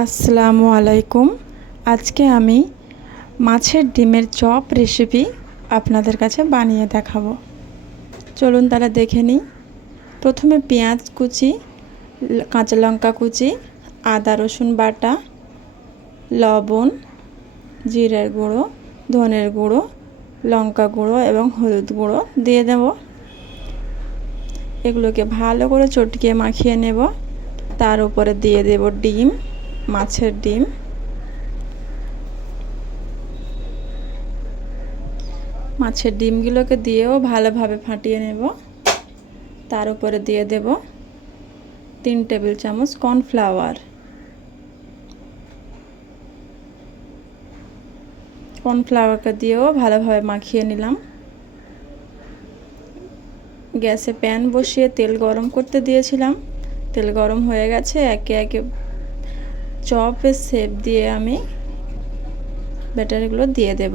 আসসালামু আলাইকুম। আজকে আমি মাছের ডিমের চপ রেসিপি আপনাদের কাছে বানিয়ে দেখাবো। চলুন তাহলে দেখে নিই। প্রথমে পেঁয়াজ কুচি, কাঁচা লঙ্কা কুচি, আদা রসুন বাটা, লবণ, জিরের গুঁড়ো, ধনের গুঁড়ো, লঙ্কা গুঁড়ো এবং হলুদ গুঁড়ো দিয়ে দেব। এগুলোকে ভালো করে চটকিয়ে মাখিয়ে নেব। তার উপরে দিয়ে দেব ডিম। মাছের ডিম। মাছের ডিমগুলোকে দিয়েও ভালোভাবে ফাটিয়ে নেব। তার উপরে দিয়ে দেব তিন টেবিল চামচ কর্নফ্লাওয়ার। কর্নফ্লাওয়ারকে দিয়েও ভালোভাবে মাখিয়ে নিলাম। গ্যাসে প্যান বসিয়ে তেল গরম করতে দিয়েছিলাম। তেল গরম হয়ে গেছে, একে একে চপের শেপ দিয়ে আমি ব্যাটারিগুলো দিয়ে দেব।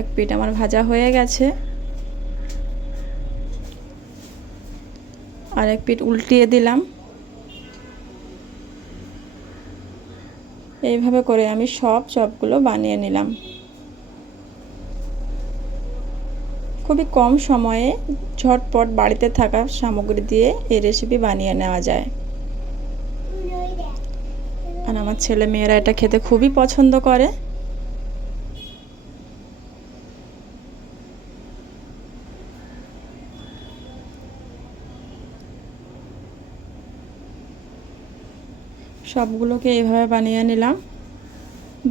এক পিঠ আমার ভাজা হয়ে গেছে। আর এক পিঠ উল্টিয়ে দিলাম। এইভাবে করে আমি সব চপগুলো বানিয়ে নিলাম। খুবই কম সময়ে ঝটপট বাড়িতে থাকা সামগ্রী দিয়ে এই রেসিপি বানিয়ে নেওয়া যায়। আর আমার ছেলে মেয়েরা এটা খেতে খুবই পছন্দ করে। সবগুলোকে এইভাবে বানিয়ে নিলাম।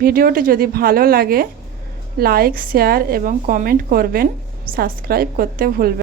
ভিডিওটি যদি ভালো লাগে, লাইক, শেয়ার এবং কমেন্ট করবেন। সাবস্ক্রাইব করতে ভুলবেন